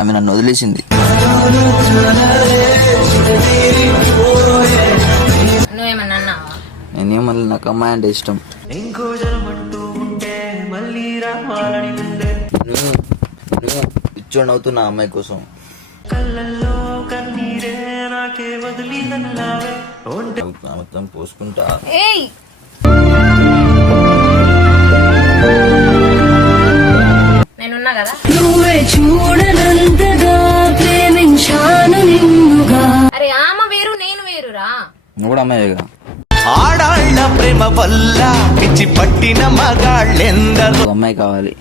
ఆమె నన్ను వదిలేసింది. నువ్వేమన్నా అన్నావా? నేనేమన్నా, నాకు అమ్మాయి అంటే ఇష్టం. నువ్వు పిచ్చోడు అవుతున్నా అమ్మాయి కోసం. మొత్తం పోసుకుంటా. నేనున్నా కదా. అరే ఆమె వేరు నేను వేరురా. నువ్వు కూడా అమ్మాయిగా. ఆడాళ్ళ ప్రేమ వల్ల పిచ్చి పట్టిన మగాళ్ళెందరూ. అమ్మాయి కావాలి.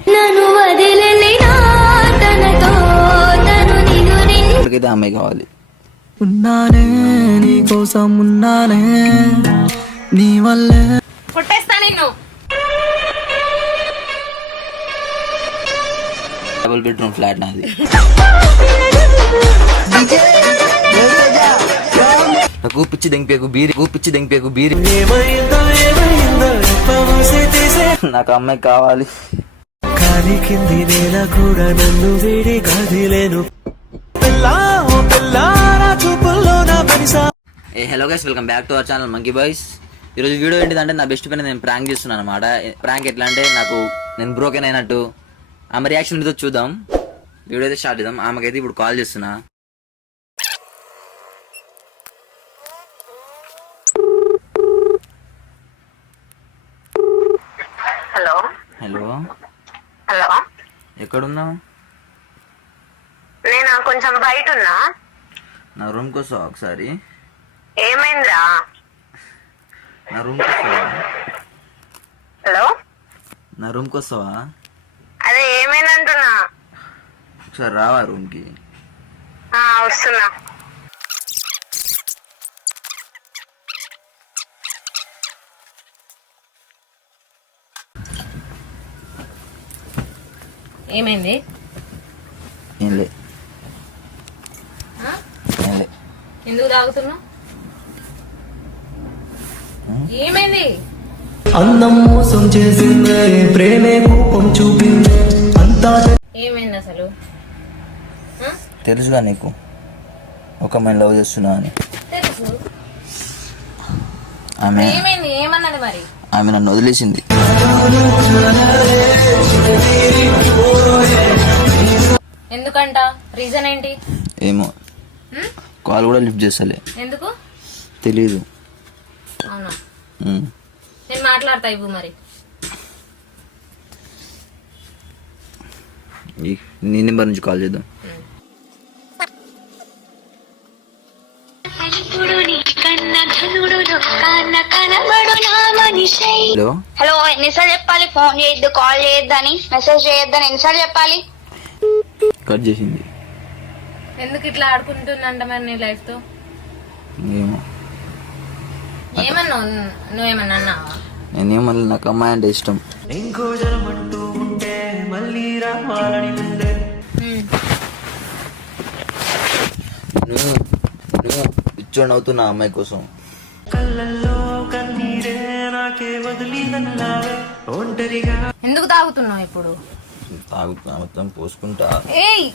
ఇప్పటికైతే అమ్మాయి కావాలి. ఉన్నానే నీ కోసం, ఉన్నానే నీ వల్లే. కొట్టేస్తా నిన్ను. డబుల్ బెడ్రూమ్ ఫ్లాట్ నాది. నాకు పిచ్చి దెంగిపోయాకు బీరి. నాకు అమ్మాయి కావాలి. కాలి కింది నేల కూడా నన్ను వీడి కదిలేను. Hello guys, welcome back to our channel Monkey Boys. ఈరోజు వీడియో ఏంటిదంటే నా బెస్ట్ ఫ్రెండ్ నేను ప్రాంక్ చేస్తున్నాను అనమాట. ప్రాంక్ ఎట్లా అంటే నేను బ్రోకెన్ అయినట్టు ఆమె రియాక్షన్ ఏదో చూద్దాం. వీడియో అయితే స్టార్ట్ చేద్దాం. ఆమెకైతే ఇప్పుడు కాల్ చేస్తున్నా. హలో హలో హలో, ఎక్కడున్నావు? నేను కొంచెం బయట ఉన్నా. నా రూమ్కి వస్తావా ఒకసారి? ఏమైందిరా? నా రూమ్కి వస్తావా? హలో, నా రూమ్కి వస్తావా? అదే ఏమైందంటున్నా. ఒకసారి రావా రూమ్కి? వస్తున్నా. ఏమైంది? ఏం లే. ఎందుకు తాగుతున్నావు? ఏమైంది? అందం మోసం చేసిందే, ప్రేమే కోపం చూపిందే అంతా. ఏమైంది అసలు? తెలుసుగా నీకు ఒక అమ్మాయిని లవ్ చేస్తున్నా అని. తెలుసు. ఆమె ఏమైంది? ఏమన్నది మరి? ఆమె నన్ను వదిలేసింది. ఎందుకంట? రీజన్ ఏంటి? ఏమో, కాల్ కూడా లిఫ్ట్ చేస్తలే. ఎందుకు తెలీదు. అవునా? నేను మాట్లాడతా ఇవ్వు మరి. నీ నెంబర్ నుంచి కాల్ చేద్దాం. హలో హలో, ఎన్నిసార్లు చెప్పాలి ఫోన్ చేయొద్దు, కాల్ చేయొద్దని, మెసేజ్ చేయొద్దని ఎన్నిసార్లు చెప్పాలి? కట్ చేసింది. ఎందుకు ఇట్లా ఆడుకుంటుందంట మరి నీ లైఫ్ తో? ఏమో. ఏమన్నావు? నువ్వేమన్నా అన్నావా? నేనేమన్నా, నాకు అమ్మాయి అంటే ఇష్టం. ఇంకో జనమంటూ ఉంటే మళ్ళీ రావాలని ఉండే. నువ్వు పిచ్చోడు అవుతున్నా అమ్మాయి కోసం. కళ్ళల్లో కన్నీరే నాకే వదిలిదన్నావే ఒంటరిగా. ఎందుకు తాగుతున్నావు ఇప్పుడు? తాగుతున్నా, మొత్తం పోసుకుంటా. ఏయ్,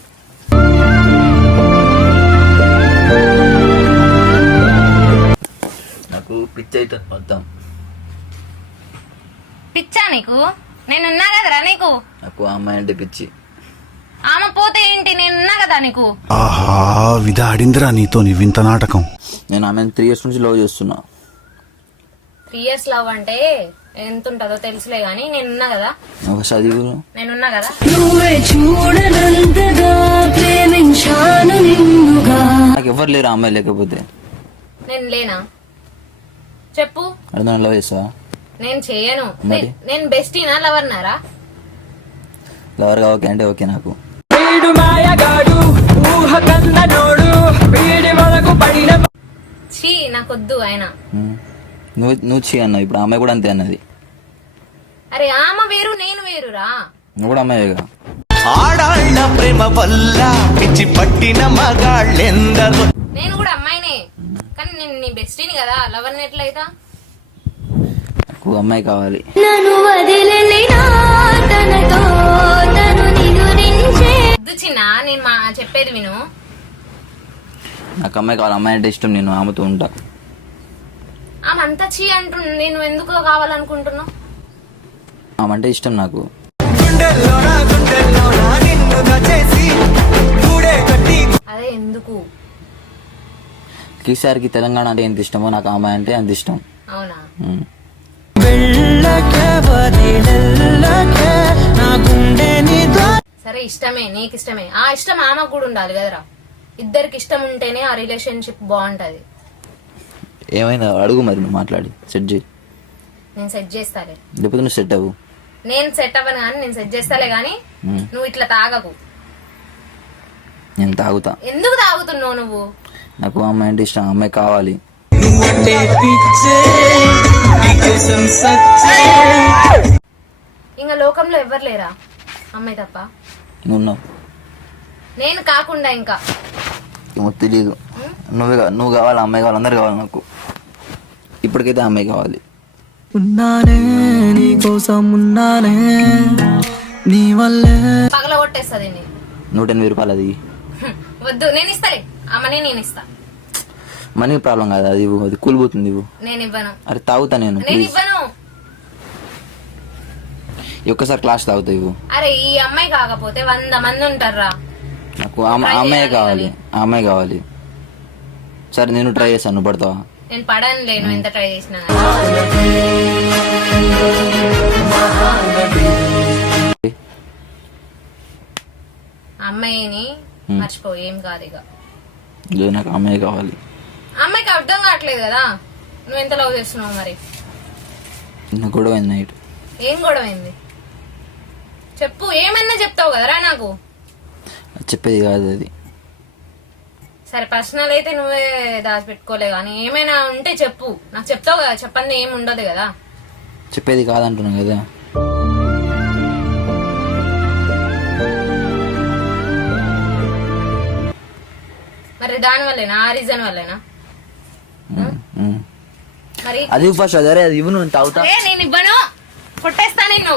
నాకు పిచ్చి అవుతుంది మొత్తం. పిచ్చా నీకు? నేనున్నా కదరా నీకు. నాకు అమ్మాయి అంటే పిచ్చి. ఆమె పోతే ఏంటి? నేనున్నా కదా నీకు. ఆహా, విధాడిందిరా నీతో నీ వింత నాటకం. నేను ఆమె 3 years నుంచి లవ్ చేస్తున్నా. 3 years లవ్ అంటే ఎంత ఉంటుందో తెలుసులే గానీ నేనున్నా కదా. ఒక చదువు నేనున్నా కదా. నాకు ఎవరు లేరు అమ్మాయి లేకపోతే. నేను లేనా? చెప్పు. అర్థం లవ్ చేస్తావా? నేను చేయను. మరి? నేను బెస్టీనా లవర్నారా? లవర్ గా ఓకే అంటే ఓకే నాకు. చీ, నాకొద్దు ఆయన. నువ్వు చీ అన్నావు, ఇప్పుడు అమ్మాయి కూడా అంతే అన్నది. అరే ఆమె వేరు నేను వేరురా. నువ్వు కూడా అమ్మాయిగా. ఆడాళ్ళ ప్రేమ వల్ల పిచ్చి పట్టిన మగాళ్ళెందరూ. నేను కూడా అమ్మాయినే, కానీ నేను నీ బెస్టీని కదా, లవర్ని ఎట్లయితా? నాకు అమ్మాయి కావాలి. వద్దు చిన్న నేను చెప్పేది విను. నాకు అమ్మాయి కావాలి, అమ్మాయి అంటే ఇష్టం, నేను ఆమెతో ఉంటా. ఆమె అంతా చీ అంటున్నా, నేను ఎందుకు కావాలనుకుంటున్నావు? ఆమె అంటే ఇష్టం నాకు. అదే ఎందుకు? ఈసారికి తెలంగాణ అంటే ఎంత ఇష్టమో నాకు అమ్మాయి అంటే అంత ఇష్టం. అవునా? సరే ఇష్టమే, నీకు ఇష్టమే. ఆ ఇష్టం ఆమెకు కూడా ఉండాలి కదరా. ఇద్దరికి ఇష్టం ఉంటేనే ఆ రిలేషన్షిప్ బాగుంటది. ఏమైనా అడుగు మరి, నువ్వు మాట్లాడి సెట్ చేయి. నేను సెట్ చేస్తాలే. లేకపోతే నువ్వు సెట్ అవ్వు. నేను సెట్ అవ్వను కానీ నేను సెట్ చేస్తాలే గానీ నువ్వు ఇట్లా తాగకు. నేను తాగుతా. ఎందుకు తాగుతున్నావు నువ్వు? నాకు అమ్మాయి అంటే ఇష్టం, అమ్మాయి కావాలి. ఇంకా లోకంలో ఎవ్వరు లేరా అమ్మాయి తప్ప? నువ్వు నేను కాకుండా ఇంకా ఏమో తెలీదు. నువ్వు కావాలి, అమ్మాయి కావాలి, అందరు కావాలి నాకు. ఇప్పటికైతే అమ్మాయి కావాలి. ఉన్నానే నీ కోసం, ఉన్నానే నీ వల్లే. పగల కొట్టేస్తుంది. 180 రూపాయలు అది. వద్దు, నేను ఇస్తాలే. అమ్మనే నేను ఇస్తా. మనీ ప్రాబ్లం కాదు అది, ఇవ్వు. అది కూలిపోతుంది, ఇవ్వు. నేను ఇవ్వను. అరే తాగుతా నేను, నేను ప్లీజ్. ఇవ్వను. ఒక్కసారి క్లాస్ తాగుతా, ఇవ్వు. అరే ఈ అమ్మాయి కాకపోతే 100 మంది ఉంటారా. నాకు అమ్మాయి కావాలి, అమ్మాయి కావాలి. సరే నేను ట్రై చేస్తాను, నువ్వు పడతావా? నేను పడను లేను ఎంత ట్రై చేసినా. అమ్మాయిని మర్చిపో, ఏం కాదు ఇక. నాకు అమ్మాయి కావాలి. అమ్మాయికి అర్థం కావట్లేదు కదా నువ్వు ఎంత లవ్ చేస్తున్నావు. మరి నాకు గొడవ అయింది నైట్. ఏం గొడవైంది చెప్పు. ఏమన్నా చెప్తావు కదరా నాకు. చెప్పేది కాదు అది. సరే పర్సనల్ అయితే నువ్వే దాచిపెట్టుకోలే కానీ ఏమైనా ఉంటే చెప్పు. నాకు చెప్తావు కదా, చెప్పండి ఏమి ఉండదు కదా. చెప్పేది కాదంటున్నా కదా. మరి దాని వల్లేనా, ఆ రీజన్ వల్లేనా? మరి అది ఫస్ట్ అదే అది ఇవ్వు, నువ్వు తాగుతా. నేను ఇవ్వను, కొట్టేస్తా నిన్ను.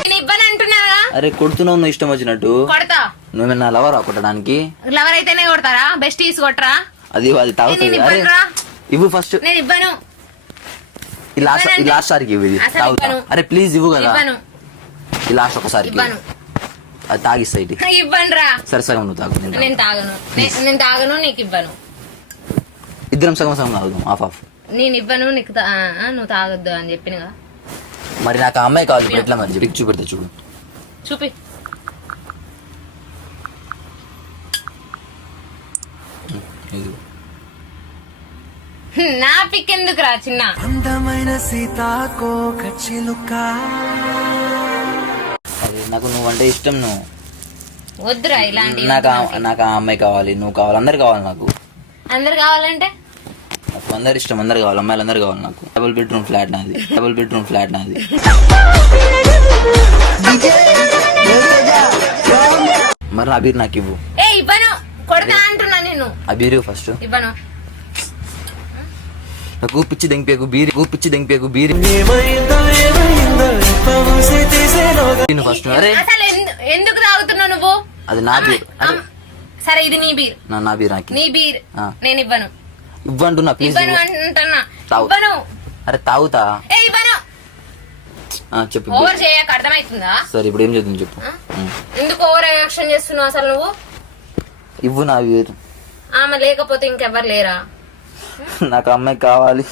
నేను ఇవ్వను అంటున్నాగా. అరే కొడుతున్నావు నువ్వు ఇష్టం వచ్చినట్టు. కొడతా. నువ్వేమన్నా లవరా కొట్టడానికి? లవర్ అయితేనే కొడతారా? బెస్టీస్ కొట్టరా? అది తాగుతుంది. నేను అరే ఇవ్వనురా. ఇవ్వు ఫస్ట్. నేను ఇవ్వను. ఈ లాస్ట్ సారికి ఇవ్వు, ఇది అసలు తాగుతా. ఇవ్వను. అరే ప్లీజ్ ఇవ్వు కదా. ఇవ్వను. ఈ లాస్ట్ ఒకసారి ఇవ్వను. అది తాగిస్తా ఇటు. ఇవ్వనురా. సరే సగం నువ్వు తాగు. నేను తాగను. నేను తాగను, నీకు ఇవ్వను. ఇద్దరం సగం సగం తాగుదాం, ఆఫ్ ఆఫ్. నేను ఇవ్వను, నీకు నువ్వు తాగొద్దు అని చెప్పిన కదా. మరి నాకు ఆ అమ్మాయి కావాలి, ఇప్పుడు ఎట్లా మరి పిక్ చూపెడతా చూడు. చూపి. ఇదిగో. నా పిక్ ఎందుకు రా చిన్న? అందమైన సీతాకోక చిలుక. అరే నాకు నువ్వు అంటే ఇష్టం. నువ్వు వద్దురా ఇలాంటి. నాకు ఆ అమ్మాయి కావాలి, నువ్వు కావాలి, అందరు కావాలి నాకు. అందరు కావాలంటే నాకు అందరు ఇష్టం, అందరు కావాలి, అమ్మాయిలు అందరు కావాలి నాకు. డబుల్ బెడ్రూమ్ ఫ్లాట్ నాది. మరి నా బీర్ నాకు ఇవ్వు. ఇవ్వను, కొడతా అంటున్నా నేను. ఆ బీర్ ఫస్ట్. ఇవ్వను. నాకు పిచ్చి దెంగిపోయాకు బీర్. ఏమైందో ఫస్ట్. అరే అసలు ఎందుకు తాగుతున్నావు నువ్వు? అది నా బీర్. సరే ఇది నీ బీర్. నా బీర్ నాకు నీ బీర్. నేను ఇవ్వను. ఇవ్వంటున్నా ప్లీజ్. ఇవ్వను అంటున్నా. తాగు. ఇవ్వను. అరే తాగుతా. ఇవ్వను. చెప్పు. ఓవర్ చేయక, అర్థమవుతుందా? సరే ఇప్పుడు ఏం చేద్దాం చెప్పు. ఎందుకు ఓవర్ యాక్షన్ చేస్తున్నావు అసలు నువ్వు? ఇవ్వు నా బీర్. ఆమె లేకపోతే ఇంకెవ్వరు లేరా? నాకు అమ్మాయి కావాలి.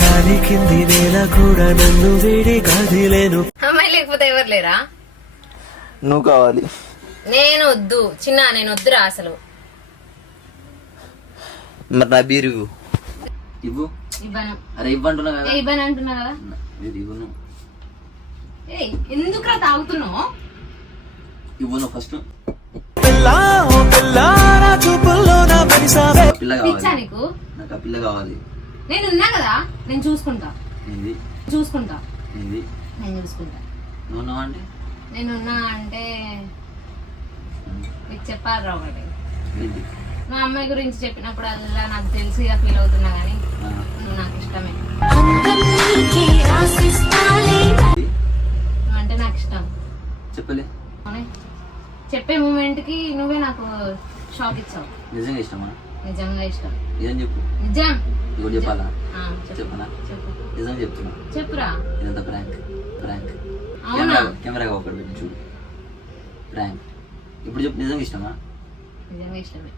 కాలి కింది నేల కూడా నన్ను వీడి కదిలేను. అమ్మాయి లేకపోతే ఎవరు లేరా? నువ్వు కావాలి. నేను వద్దు చిన్న, నేను వద్దురా అసలు. మరి నా బీర్ ఇవ్వు. ఇవ్వను. అరే ఇవ్వంటున్నా కదా. ఇవ్వను అంటున్నా కదా. ఇవ్వను. ఎందుకురా తాగుతున్నావు? ఇవ్వను ఫస్ట్. పిచ్చా నీకు? నాకు ఆ పిల్ల కావాలి. నేను ఉన్నా కదా, నేను చూసుకుంటా. ఏంది? ఏంది? నేను చూసుకుంటా. నువ్వు అంటే నేనున్నా అంటే నీకు చెప్పాలి ఒకటి. ఏంది? మా అమ్మాయి గురించి చెప్పినప్పుడు అలా నాకు తెలిసి ఫీల్ అవుతున్నా గానీ నువ్వు నాకు ఇష్టమే. చెప్పలే. అవునే. చెప్పే మూమెంట్ కి నువ్వే నాకు షాక్ ఇచ్చావు. నిజంగా ఇష్టమా? నిజంగా ఇష్టం. నిజం చెప్పు. నిజం. ఇప్పుడు చెప్పాలా? చెప్పు. చెప్పనా? చెప్పు. నిజం చెప్తున్నా. చెప్పురా. ఇదంతా ప్రాంక్. ప్రాంక్. అవునా? కెమెరాగా ఒకటి పెట్టి చూడు. ప్రాంక్. ఇప్పుడు చెప్పు, నిజంగా ఇష్టమా? నిజంగా ఇష్టమే.